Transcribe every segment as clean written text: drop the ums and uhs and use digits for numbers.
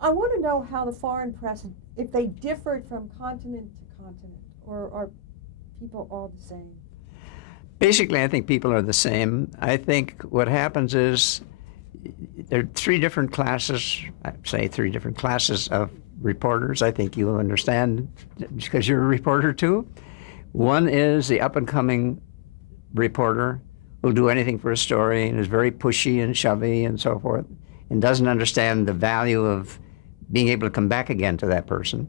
I want to know how the foreign press, if they differed from continent to continent, or are people all the same? Basically, I think people are the same. I think what happens is there are three different classes, I say three different classes of reporters. I think you'll understand because you're a reporter too. One is the up and coming reporter who'll do anything for a story and is very pushy and shovey and so forth and doesn't understand the value of being able to come back again to that person.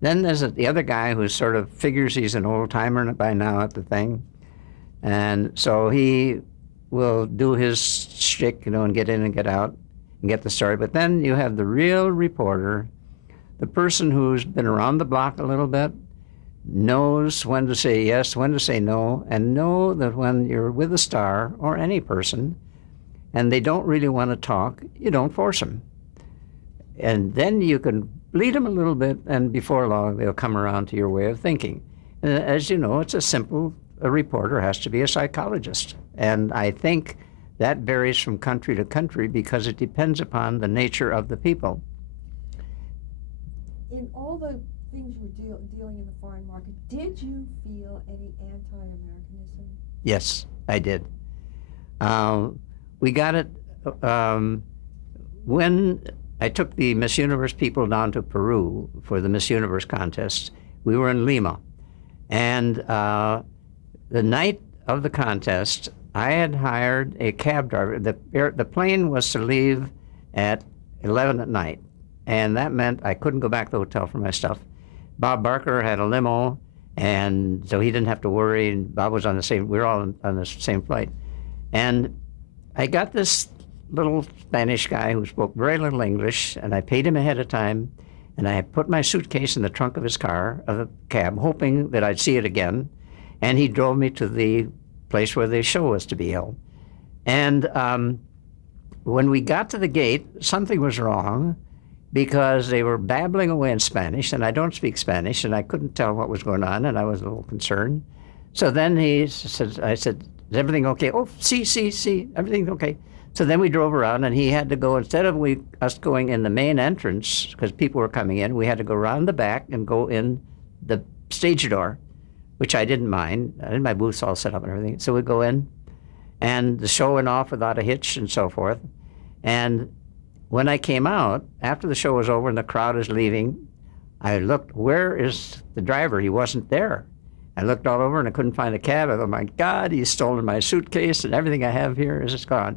Then there's the other guy who sort of figures he's an old timer by now at the thing. And so he will do his shtick, and get in and get out and get the story. But then you have the real reporter, the person who's been around the block a little bit, knows when to say yes, when to say no, and know that when you're with a star or any person and they don't really want to talk, you don't force them. And then you can bleed them a little bit, and before long they'll come around to your way of thinking. And as you know, it's a reporter has to be a psychologist. And I think that varies from country to country because it depends upon the nature of the people. In all the things you were dealing in the foreign market, did you feel any anti-Americanism? Yes, I did. We got it when I took the Miss Universe people down to Peru for the Miss Universe contest. We were in Lima. And the night of the contest, I had hired a cab driver. The plane was to leave at 11 at night, and that meant I couldn't go back to the hotel for my stuff. Bob Barker had a limo, and so he didn't have to worry. And Bob was we were all on the same flight. And I got this little Spanish guy who spoke very little English, and I paid him ahead of time, and I put my suitcase in the trunk of the cab, hoping that I'd see it again. And he drove me to the place where the show was to be held. And when we got to the gate, something was wrong because they were babbling away in Spanish, and I don't speak Spanish, and I couldn't tell what was going on, and I was a little concerned. So then I said, is everything okay? Oh, see, everything's okay. So then we drove around, and he had to go, instead of us going in the main entrance, because people were coming in, we had to go around the back and go in the stage door, which I didn't mind. I had my booths all set up and everything. So we'd go in, and the show went off without a hitch and so forth. And when I came out, after the show was over and the crowd is leaving, I looked, where is the driver? He wasn't there. I looked all over and I couldn't find the cab. I thought, my God, he's stolen my suitcase and everything I have here is gone.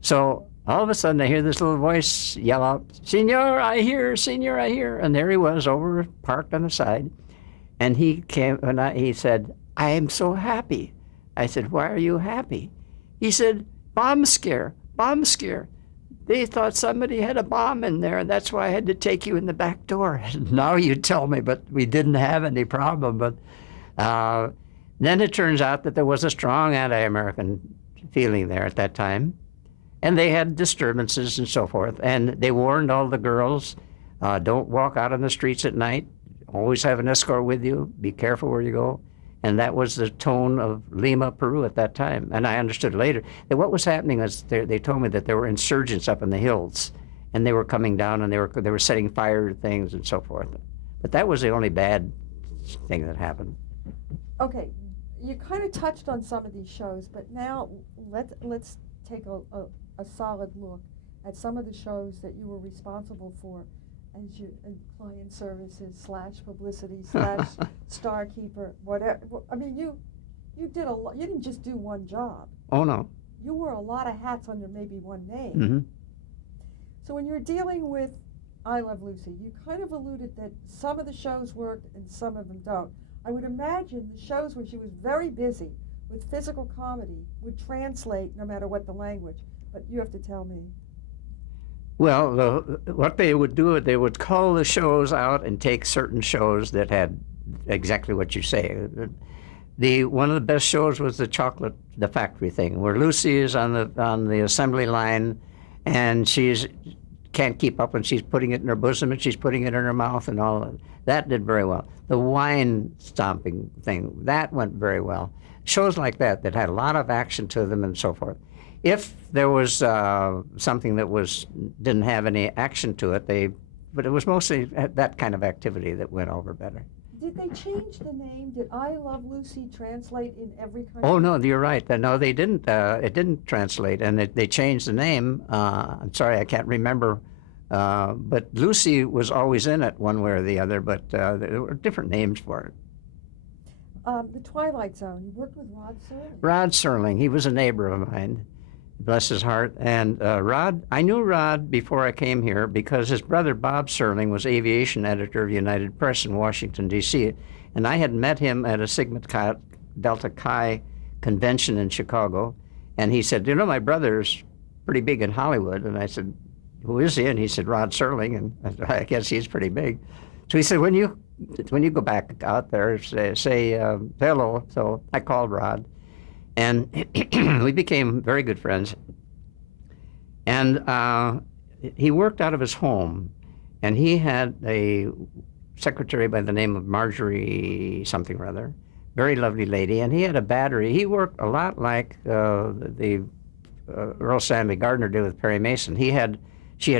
So all of a sudden I hear this little voice yell out, Senor, I hear, Senor, I hear. And there he was over, parked on the side. And he came and he said, I am so happy. I said, why are you happy? He said, bomb scare. They thought somebody had a bomb in there, and that's why I had to take you in the back door. Now you tell me, but we didn't have any problem. But then it turns out that there was a strong anti-American feeling there at that time. And they had disturbances and so forth. And they warned all the girls, don't walk out on the streets at night. Always have an escort with you. Be careful where you go. And that was the tone of Lima, Peru at that time. And I understood later that what was happening was they told me that there were insurgents up in the hills, and they were coming down and they were setting fire to things and so forth. But that was the only bad thing that happened. Okay, you kind of touched on some of these shows, but now let's take a solid look at some of the shows that you were responsible for as your client services / publicity / star keeper, whatever. I mean, you did a lot. You didn't just do one job. Oh, no. You wore a lot of hats under maybe one name. Mm-hmm. So when you're dealing with I Love Lucy, you kind of alluded that some of the shows worked and some of them don't. I would imagine the shows where she was very busy with physical comedy would translate no matter what the language, but you have to tell me. Well, what they would do, they would call the shows out and take certain shows that had exactly what you say. One of the best shows was the factory thing, where Lucy is on the assembly line, and can't keep up, and she's putting it in her bosom, and she's putting it in her mouth, and all of that did very well. The wine stomping thing, that went very well. Shows like that had a lot of action to them and so forth. If there was something that didn't have any action to it, they but it was mostly that kind of activity that went over better. Did they change the name? Did I Love Lucy translate in every country? Oh no, you're right. No, they didn't. It didn't translate, and they changed the name. I'm sorry, I can't remember. But Lucy was always in it, one way or the other. But there were different names for it. The Twilight Zone. You worked with Rod Serling. Rod Serling. He was a neighbor of mine. Bless his heart. And Rod, I knew Rod before I came here because his brother Bob Serling was aviation editor of United Press in Washington, D.C. And I had met him at a Sigma Delta Chi convention in Chicago. And he said, you know, my brother's pretty big in Hollywood. And I said, who is he? And he said, Rod Serling. And I said, I guess he's pretty big. So he said, when you go back out there, say hello. So I called Rod. And we became very good friends. And he worked out of his home. And he had a secretary by the name of Marjorie something or other, very lovely lady. And he had a battery. He worked a lot like the Earl Stanley Gardner did with Perry Mason. She had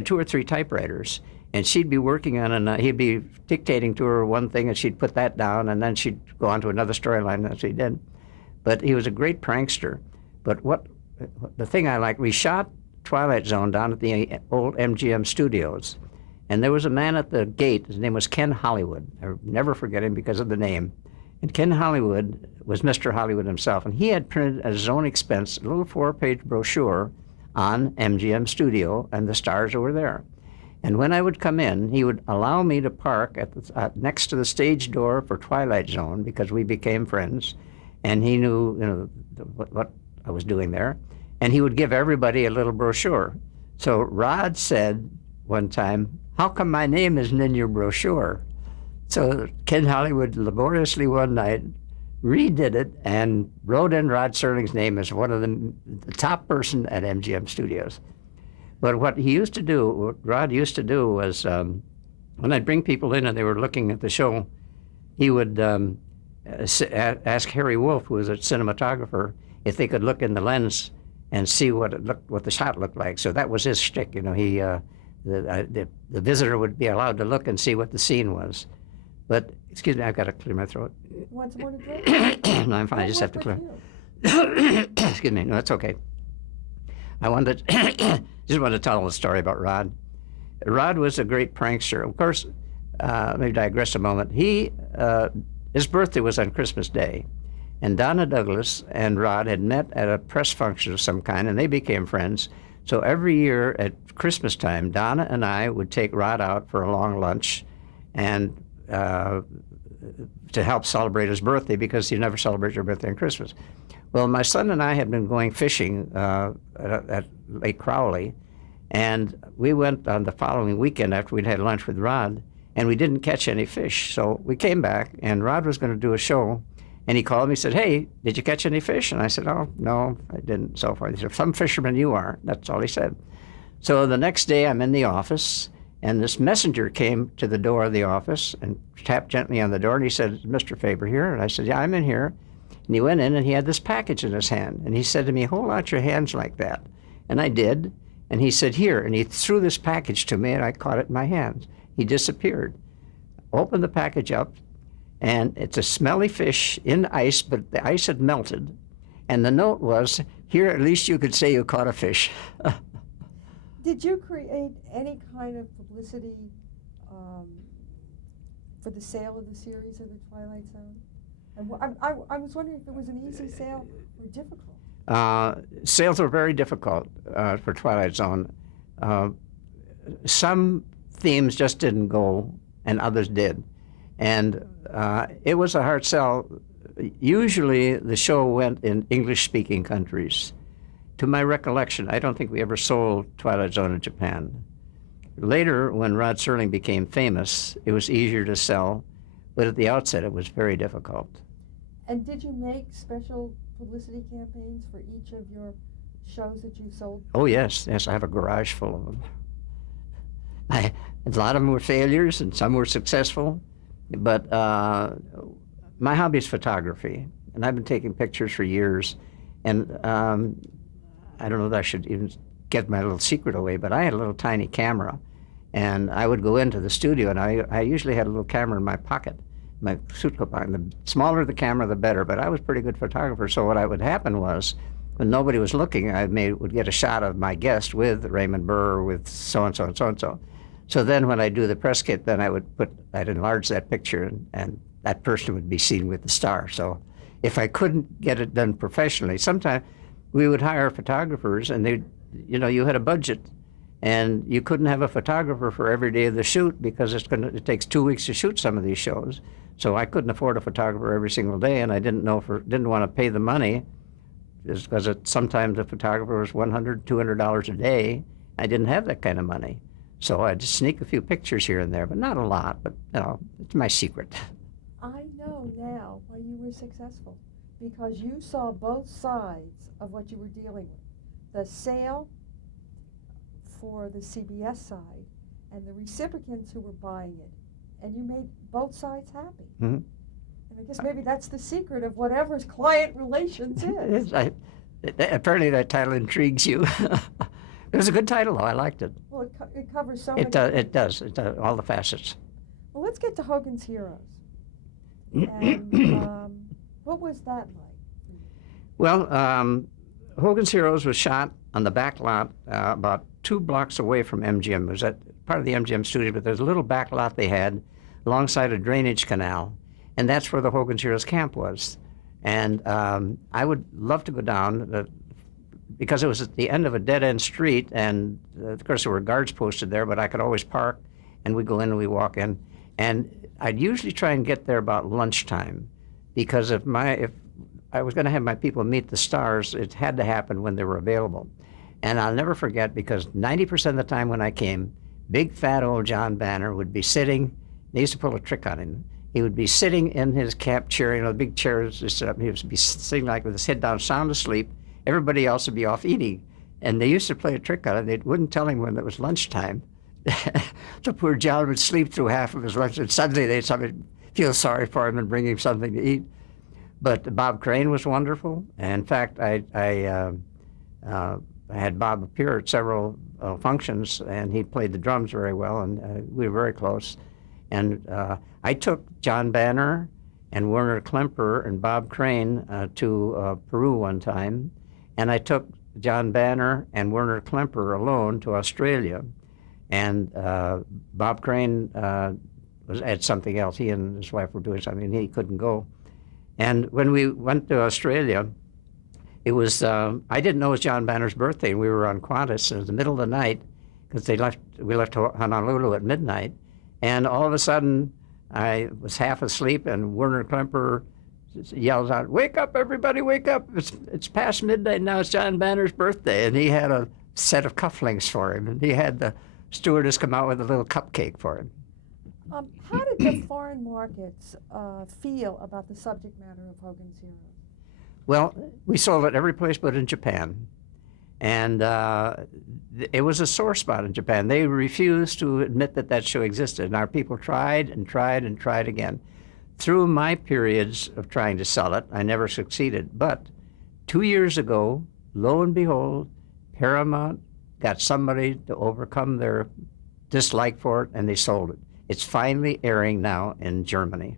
2 or 3 typewriters. And she'd be working on he'd be dictating to her one thing, and she'd put that down, and then she'd go on to another storyline. That's what he did. But he was a great prankster. But the thing I liked, we shot Twilight Zone down at the old MGM studios. And there was a man at the gate. His name was Ken Hollywood. I'll never forget him because of the name. And Ken Hollywood was Mr. Hollywood himself. And he had printed at his own expense a little 4-page brochure on MGM Studio and the stars that were there. And when I would come in, he would allow me to park at next to the stage door for Twilight Zone because we became friends. And he knew, what I was doing there. And he would give everybody a little brochure. So Rod said one time, how come my name isn't in your brochure? So Ken Hollywood laboriously one night redid it and wrote in Rod Serling's name as one of the top person at MGM Studios. But what Rod used to do was, when I'd bring people in and they were looking at the show, he would ask Harry Wolf, who was a cinematographer, if they could look in the lens and see what the shot looked like. So that was his shtick. The visitor would be allowed to look and see what the scene was. But excuse me, I've got to clear my throat. Want some more to drink? No, I'm fine. I just have to clear. Excuse me. No, that's okay. I wanted just wanted to tell a story about Rod. Rod was a great prankster. Of course, let me digress a moment. His birthday was on Christmas Day, and Donna Douglas and Rod had met at a press function of some kind, and they became friends. So every year at Christmas time, Donna and I would take Rod out for a long lunch, and to help celebrate his birthday, because you never celebrate your birthday on Christmas. Well, my son and I had been going fishing at Lake Crowley, and we went on the following weekend after we'd had lunch with Rod, and we didn't catch any fish. So we came back, and Rod was going to do a show, and he called me and said, hey, did you catch any fish? And I said, oh, no, I didn't, so forth. He said, some fisherman you are. That's all he said. So the next day I'm in the office, and this messenger came to the door of the office and tapped gently on the door, and he said, is Mr. Faber here? And I said, yeah, I'm in here. And he went in, and he had this package in his hand. And he said to me, hold out your hands like that. And I did. And he said, here. And he threw this package to me, and I caught it in my hands. He disappeared. Opened the package up, and it's a smelly fish in ice, but the ice had melted. And the note was, here, at least you could say you caught a fish. Did you create any kind of publicity for the sale of the series of The Twilight Zone? I was wondering if it was an easy sale or difficult. Sales were very difficult for Twilight Zone. Some themes just didn't go, and others did. And it was a hard sell. Usually the show went in English-speaking countries. To my recollection, I don't think we ever sold Twilight Zone in Japan. Later, when Rod Serling became famous, it was easier to sell, but at the outset it was very difficult. And did you make special publicity campaigns for each of your shows that you sold? Oh, yes. Yes, I have a garage full of them. A lot of them were failures, and some were successful. But my hobby is photography, and I've been taking pictures for years. And I don't know that I should even get my little secret away, but I had a little tiny camera. And I would go into the studio, and I usually had a little camera in my pocket, my suit coat pocket. The smaller the camera, the better, but I was a pretty good photographer. So what would happen was, when nobody was looking, would get a shot of my guest with Raymond Burr, or with so-and-so and so-and-so. So then when I do the press kit, then I'd enlarge that picture, and that person would be seen with the star. So if I couldn't get it done professionally, sometimes we would hire photographers, and you had a budget, and you couldn't have a photographer for every day of the shoot because it takes 2 weeks to shoot some of these shows. So I couldn't afford a photographer every single day, and I didn't want to pay the money, because sometimes the photographer was $100, $200 a day. I didn't have that kind of money. So I'd just sneak a few pictures here and there, but not a lot, but it's my secret. I know now why you were successful, because you saw both sides of what you were dealing with. The sale for the CBS side and the recipients who were buying it, and you made both sides happy. Mm-hmm. And I guess maybe that's the secret of whatever client relations is. Apparently that title intrigues you. It was a good title, though. I liked it. Well, it covers so many It does. It does, all the facets. Well, let's get to Hogan's Heroes. And what was that like? Well, Hogan's Heroes was shot on the back lot about 2 blocks away from MGM. It was at part of the MGM studio, but there's a little back lot they had alongside a drainage canal, and that's where the Hogan's Heroes camp was. And I would love to go down because it was at the end of a dead-end street, and of course there were guards posted there, but I could always park, and we'd go in and we'd walk in. And I'd usually try and get there about lunchtime, because if I was going to have my people meet the stars, it had to happen when they were available. And I'll never forget, because 90% of the time when I came, big fat old John Banner would be sitting. They used to pull a trick on him. He would be sitting in his camp chair, the big chairs just set up. He would be sitting like with his head down, sound asleep. Everybody else would be off eating. And they used to play a trick on him. They wouldn't tell him when it was lunchtime. So poor John would sleep through half of his lunch, and suddenly they'd feel sorry for him and bring him something to eat. But Bob Crane was wonderful. And in fact, I had Bob appear at several functions, and he played the drums very well, and we were very close. And I took John Banner and Werner Klemper and Bob Crane to Peru one time, and I took John Banner and Werner Klemper alone to Australia. And Bob Crane was at something else. He and his wife were doing something, and he couldn't go. And when we went to Australia, it was, I didn't know it was John Banner's birthday, and we were on Qantas. It was the middle of the night, because we left Honolulu at midnight. And all of a sudden, I was half asleep, and Werner Klemper yells out, "Wake up, everybody, wake up. It's past midnight now, it's John Banner's birthday." And he had a set of cufflinks for him, and he had the stewardess come out with a little cupcake for him. How did the foreign markets feel about the subject matter of Hogan's Heroes? Well, we sold it every place but in Japan. And it was a sore spot in Japan. They refused to admit that show existed. And our people tried and tried and tried again. Through my periods of trying to sell it, I never succeeded. But 2 years ago, lo and behold, Paramount got somebody to overcome their dislike for it, and they sold it. It's finally airing now in Germany.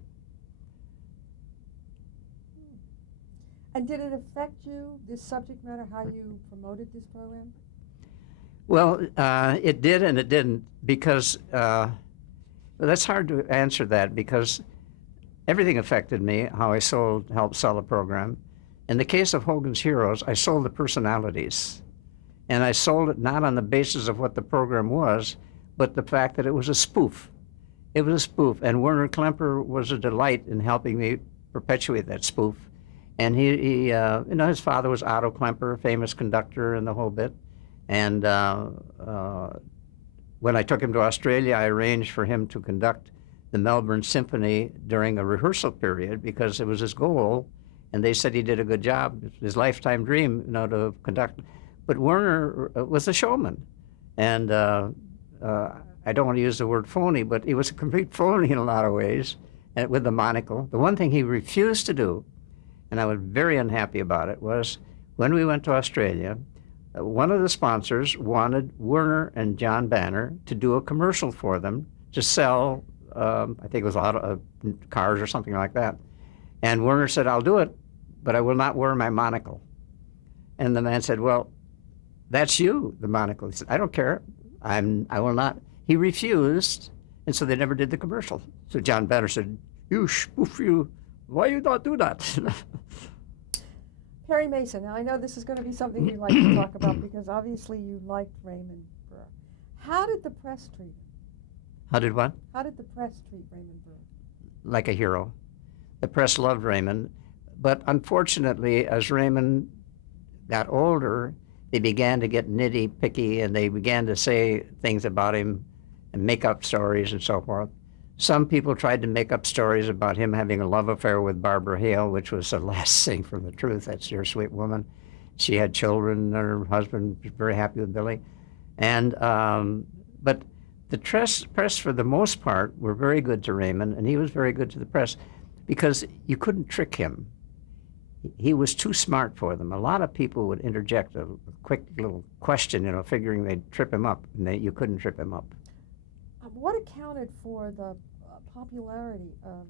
And did it affect you, this subject matter, how you promoted this program? Well, it did and it didn't, because that's hard to answer that, because everything affected me, how I helped sell a program. In the case of Hogan's Heroes, I sold the personalities. And I sold it not on the basis of what the program was, but the fact that it was a spoof. It was a spoof, and Werner Klemper was a delight in helping me perpetuate that spoof. And he his father was Otto Klemper, famous conductor and the whole bit. And when I took him to Australia, I arranged for him to conduct the Melbourne Symphony during a rehearsal period, because it was his goal, and they said he did a good job. It was his lifetime dream, to conduct. But Werner was a showman, and I don't want to use the word phony, but he was a complete phony in a lot of ways, and with the monocle. The one thing he refused to do, and I was very unhappy about it, was when we went to Australia, one of the sponsors wanted Werner and John Banner to do a commercial for them to sell, I think it was cars or something like that. And Werner said, "I'll do it, but I will not wear my monocle." And the man said, "Well, that's you, the monocle." He said, "I don't care. I will not." He refused, and so they never did the commercial. So John Banner said, "You spoof you, why you not do that?" Perry Mason. Now I know this is going to be something you like to talk about because obviously you liked Raymond Burr. How did the press treat him? How did what? How did the press treat Raymond Burr? Like a hero. The press loved Raymond, but unfortunately, as Raymond got older, they began to get nitty-picky, and they began to say things about him and make up stories and so forth. Some people tried to make up stories about him having a love affair with Barbara Hale, which was the last thing from the truth. That's your sweet woman. She had children, and her husband was very happy with Billy. And but the press, for the most part, were very good to Raymond, and he was very good to the press because you couldn't trick him. He was too smart for them. A lot of people would interject a quick little question, figuring they'd trip him up, and you couldn't trip him up. What accounted for the popularity of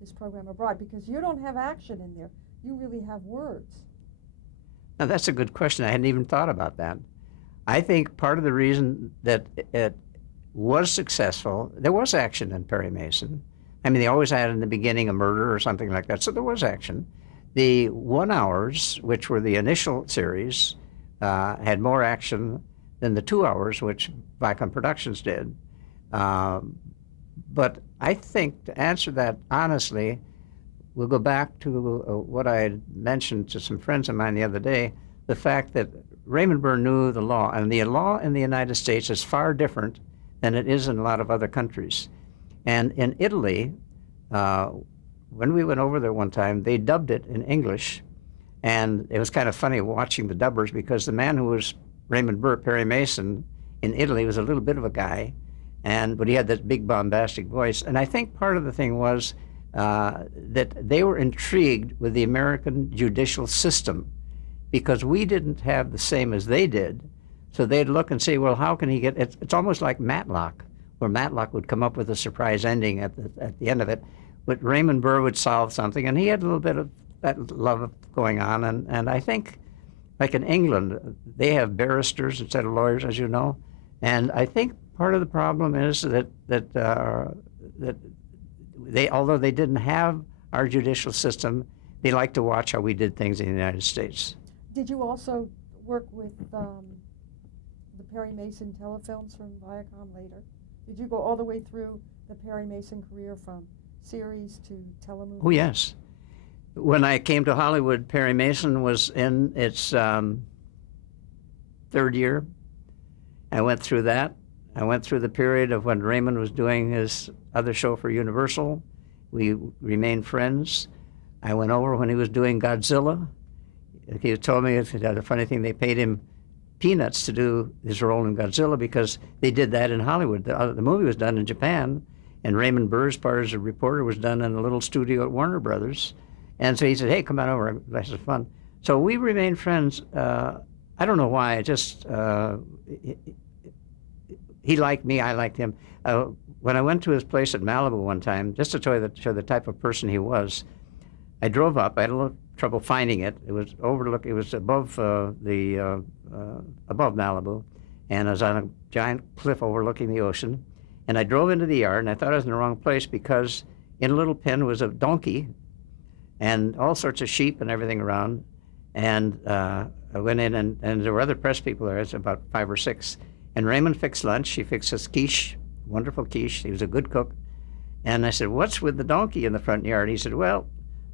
this program abroad? Because you don't have action in there. You really have words. Now, that's a good question. I hadn't even thought about that. I think part of the reason that it was successful, there was action in Perry Mason. I mean, they always had in the beginning a murder or something like that, so there was action. The 1 hours, which were the initial series, had more action than the 2 hours, which Viacom Productions did. But I think, to answer that honestly, we'll go back to what I had mentioned to some friends of mine the other day, the fact that Raymond Burr knew the law, and the law in the United States is far different than it is in a lot of other countries. And in Italy, when we went over there one time, they dubbed it in English, and it was kind of funny watching the dubbers because the man who was Raymond Burr, Perry Mason, in Italy was a little bit of a guy, but he had that big bombastic voice. And I think part of the thing was that they were intrigued with the American judicial system because we didn't have the same as they did. So they'd look and say, well, how can he get it? It's almost like Matlock, where Matlock would come up with a surprise ending at the end of it. But Raymond Burr would solve something, and he had a little bit of that love going on. And I think, like in England, they have barristers instead of lawyers, as you know. And I think part of the problem is that they, although they didn't have our judicial system, they liked to watch how we did things in the United States. Did you also work with the Perry Mason telefilms from Viacom later? Did you go all the way through the Perry Mason career from series to telemovie? Oh, yes. When I came to Hollywood, Perry Mason was in its third year. I went through that. I went through the period of when Raymond was doing his other show for Universal. We remained friends. I went over when he was doing Godzilla. He told me the funny thing, they paid him peanuts to do his role in Godzilla because they did that in Hollywood. The movie was done in Japan, and Raymond Burr's part as a reporter was done in a little studio at Warner Brothers. And so he said, hey, come on over. This is fun. So we remained friends. I don't know why. He liked me. I liked him. When I went to his place at Malibu one time, just to show the type of person he was, I drove up. I had a little trouble finding it. It was overlooked. It was above above Malibu, and I was on a giant cliff overlooking the ocean. And I drove into the yard, and I thought I was in the wrong place because in a little pen was a donkey and all sorts of sheep and everything around. And I went in, and there were other press people there. It's about 5 or 6. And Raymond fixed lunch. He fixed us quiche, wonderful quiche. He was a good cook. And I said, what's with the donkey in the front yard? He said, well,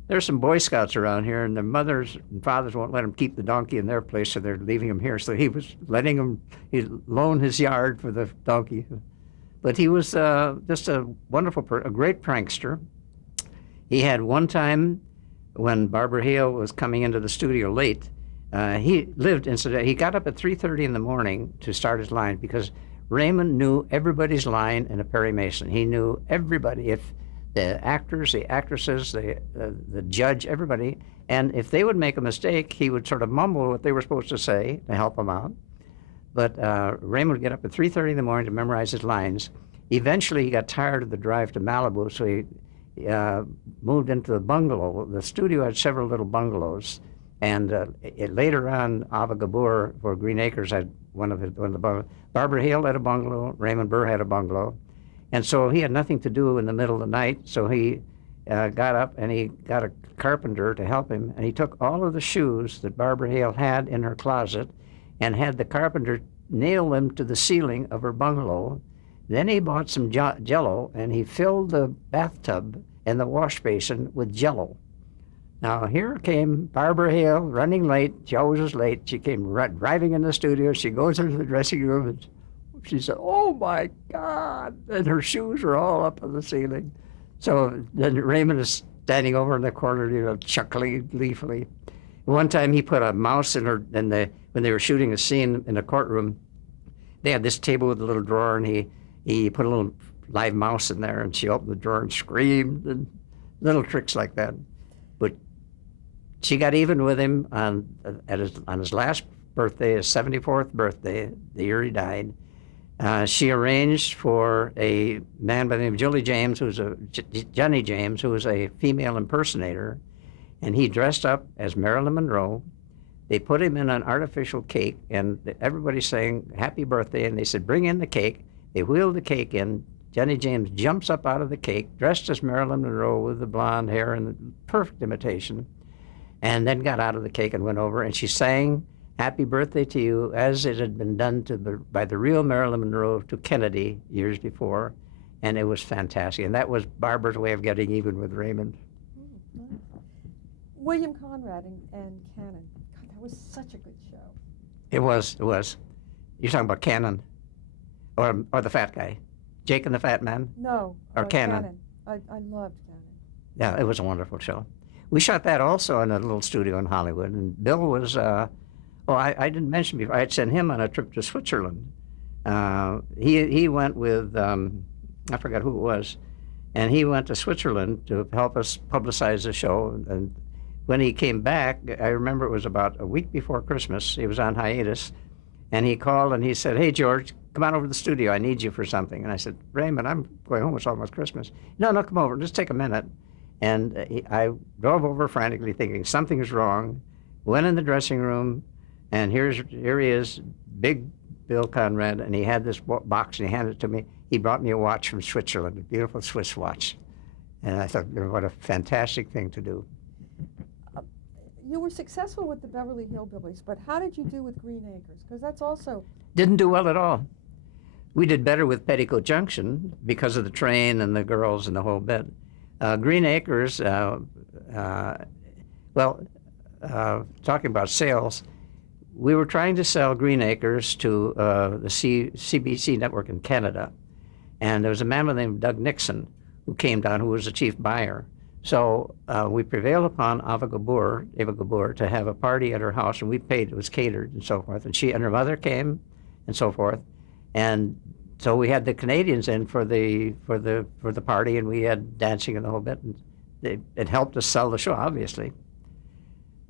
there's some Boy Scouts around here, and their mothers and fathers won't let them keep the donkey in their place, so they're leaving him here. So he was letting him loan his yard for the donkey. But he was just a wonderful, a great prankster. He had one time when Barbara Hale was coming into the studio late. He got up at 3:30 in the morning to start his line because Raymond knew everybody's line in a Perry Mason. He knew everybody. If the actors, the actresses, the judge, everybody. And if they would make a mistake, he would sort of mumble what they were supposed to say to help them out. But Raymond would get up at 3:30 in the morning to memorize his lines. Eventually, he got tired of the drive to Malibu, so he moved into the bungalow. The studio had several little bungalows, and later on, Ava Gabor for Green Acres had one of the bungalows. Barbara Hale had a bungalow. Raymond Burr had a bungalow, and so he had nothing to do in the middle of the night. So he got up and he got a carpenter to help him, and he took all of the shoes that Barbara Hale had in her closet, and had the carpenter nail them to the ceiling of her bungalow. Then he bought some Jell-O, and he filled the bathtub and the wash basin with Jell-O. Now, here came Barbara Hale, running late. She always was late. She came driving in the studio. She goes into the dressing room, and she said, "Oh, my God!" And her shoes are all up on the ceiling. So then Raymond is standing over in the corner, chuckling gleefully. One time he put a mouse in her, when they were shooting a scene in a courtroom, they had this table with a little drawer, and he put a little live mouse in there, and she opened the drawer and screamed, and little tricks like that. But she got even with him on his last birthday, his 74th birthday, the year he died. She arranged for a man by the name of Johnny James, who was a female impersonator, and he dressed up as Marilyn Monroe. They put him in an artificial cake, and everybody sang "Happy Birthday," and they said, "Bring in the cake." They wheeled the cake in. Johnny James jumps up out of the cake, dressed as Marilyn Monroe with the blonde hair and the perfect imitation, and then got out of the cake and went over, and she sang "Happy Birthday to You" as it had been done by the real Marilyn Monroe to Kennedy years before, and it was fantastic. And that was Barbara's way of getting even with Raymond. Nice. William Conrad and Cannon. God, that was such a good show. It was. You're talking about Cannon, or the fat guy, Jake and the Fat Man? No. Or Cannon. I loved Cannon. Yeah, it was a wonderful show. We shot that also in a little studio in Hollywood, and Bill was, I didn't mention before, I had sent him on a trip to Switzerland. He went with, I forgot who it was, and he went to Switzerland to help us publicize the show. And when he came back, I remember it was about a week before Christmas, he was on hiatus, and he called and he said, "Hey, George, come on over to the studio. I need you for something." And I said, "Raymond, I'm going home. It's almost Christmas." "No, come over. Just take a minute." And I drove over frantically thinking something is wrong, went in the dressing room, and here he is, big Bill Conrad, and he had this box, and he handed it to me. He brought me a watch from Switzerland, a beautiful Swiss watch. And I thought, what a fantastic thing to do. You were successful with the Beverly Hillbillies, but how did you do with Green Acres? Because that's also... Didn't do well at all. We did better with Petticoat Junction because of the train and the girls and the whole bit. Green Acres, talking about sales, we were trying to sell Green Acres to the CBC network in Canada. And there was a man by the name of Doug Nixon who came down, who was the chief buyer. So we prevailed upon Ava Gabor to have a party at her house, and we paid, it was catered and so forth. And she and her mother came and so forth. And so we had the Canadians in for the party, and we had dancing and the whole bit. And it helped us sell the show, obviously.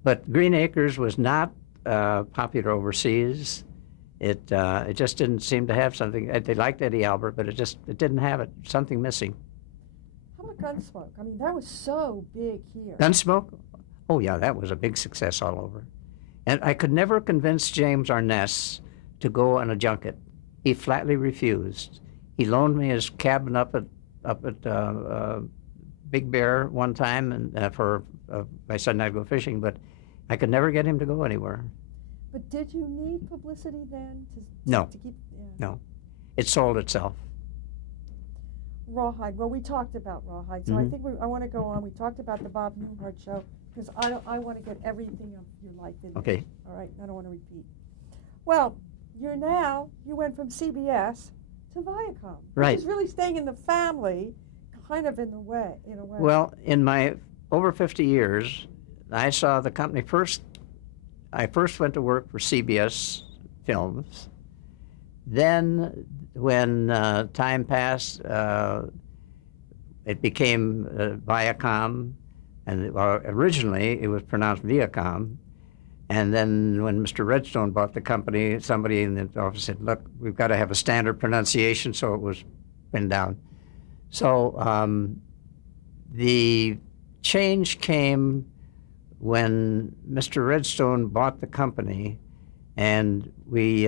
But Green Acres was not popular overseas. It just didn't seem to have something. They liked Eddie Albert, but it didn't have it. Something missing. How about Gunsmoke? I mean, that was so big here. Gunsmoke? Oh yeah, that was a big success all over. And I could never convince James Arness to go on a junket. He flatly refused. He loaned me his cabin up at Big Bear one time, and for my son and I'd go fishing, but I could never get him to go anywhere. But did you need publicity then No. to keep? Yeah. No, it sold itself. Rawhide. Well, we talked about Rawhide, so I think I want to go on. We talked about the Bob Newhart show because I want to get everything of your life in there. Okay. All right. I don't want to repeat. Well, you went from CBS to Viacom, Right. which is really staying in the family, kind of in a way. Well, in my over 50 years, I saw the company first. I first went to work for CBS Films. Then, when time passed, it became Viacom, and originally it was pronounced Viacom. And then when Mr. Redstone bought the company, somebody in the office said, look, we've got to have a standard pronunciation, so it was pinned down. So the change came when Mr. Redstone bought the company, and we,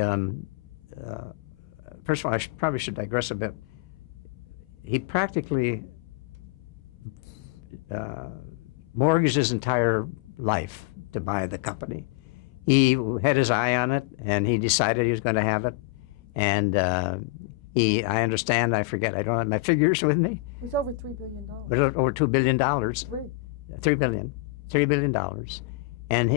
first of all, probably should digress a bit. He practically mortgaged his entire life to buy the company. He had his eye on it, and he decided he was going to have it. And I understand, I forget, I don't have my figures with me. It was over $3 billion. But over $2 billion. $3 billion. And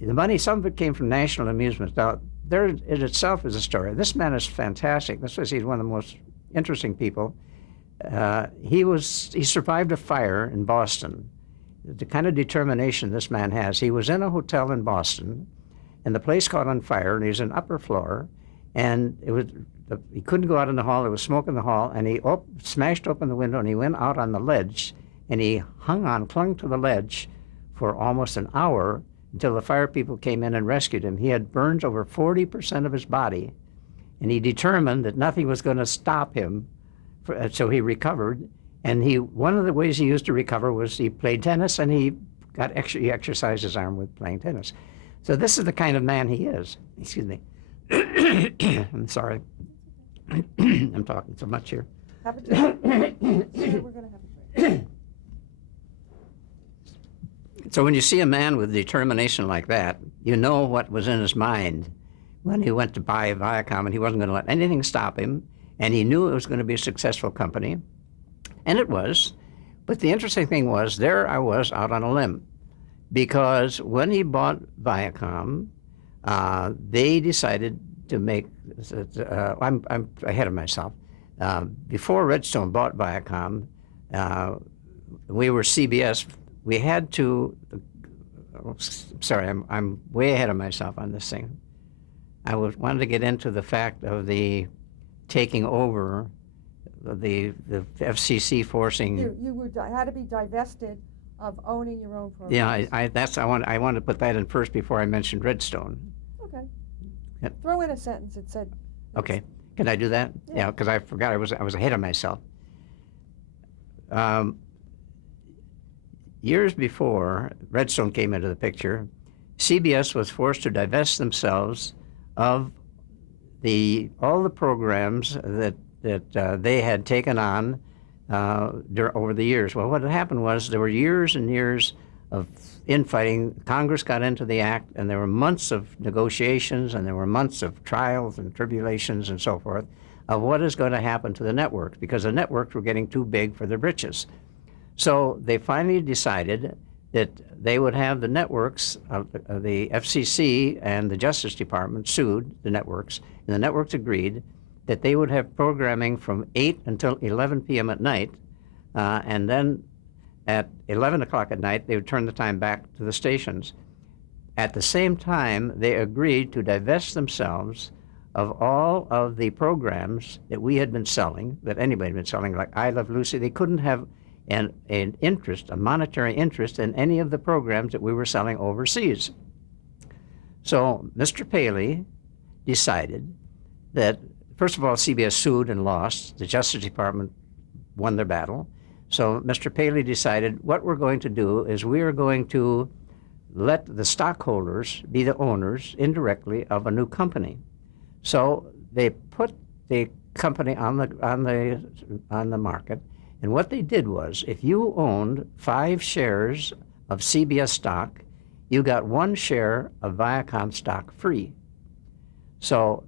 the money, some of it came from National Amusements. Now, there in itself is a story. This man is fantastic. He's one of the most interesting people. He survived a fire in Boston. The kind of determination this man has. He was in a hotel in Boston, and the place caught on fire, and he was in upper floor, and he couldn't go out in the hall. There was smoke in the hall, and he smashed open the window, and he went out on the ledge, and he clung to the ledge for almost an hour until the fire people came in and rescued him. He had burns over 40% of his body, and he determined that nothing was going to stop him, so he recovered. And one of the ways he used to recover was he played tennis, and he exercised his arm with playing tennis. So this is the kind of man he is. Excuse me. I'm sorry. I'm talking so much here. Have a drink. We're going to have a drink. So when you see a man with determination like that, you know what was in his mind when he went to buy Viacom, and he wasn't going to let anything stop him, and he knew it was going to be a successful company. And it was. But the interesting thing was, there I was out on a limb, because when he bought Viacom, they decided to make, I'm ahead of myself. Before Redstone bought Viacom, we were CBS. We had to, sorry, I'm way ahead of myself on this thing. I wanted to get into the fact of the taking over, the FCC forcing. You had to be divested of owning your own program. Yeah, I wanted to put that in first before I mentioned Redstone. Okay. Yep. Throw in a sentence that said. Okay, can I do that? Yeah, because I forgot I was ahead of myself. Years before Redstone came into the picture, CBS was forced to divest themselves of all the programs that they had taken on over the years. Well, what had happened was there were years and years of infighting. Congress got into the act, and there were months of negotiations, and there were months of trials and tribulations and so forth of what is going to happen to the networks, because the networks were getting too big for their britches. So they finally decided that they would have the networks, the FCC and the Justice Department sued the networks, and the networks agreed that they would have programming from 8 until 11 p.m. at night, and then at 11 o'clock at night, they would turn the time back to the stations. At the same time, they agreed to divest themselves of all of the programs that we had been selling, that anybody had been selling, like I Love Lucy. They couldn't have an interest, a monetary interest in any of the programs that we were selling overseas. So Mr. Paley decided that, first of all, CBS sued and lost. The Justice Department won their battle. So Mr. Paley decided what we're going to do is we are going to let the stockholders be the owners indirectly of a new company. So they put the company on the market, and what they did was, if you owned 5 shares of CBS stock, you got 1 share of Viacom stock free. So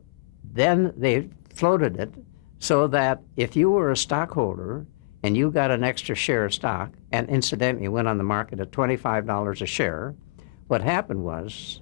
then they floated it so that if you were a stockholder and you got an extra share of stock, and incidentally went on the market at $25 a share, what happened was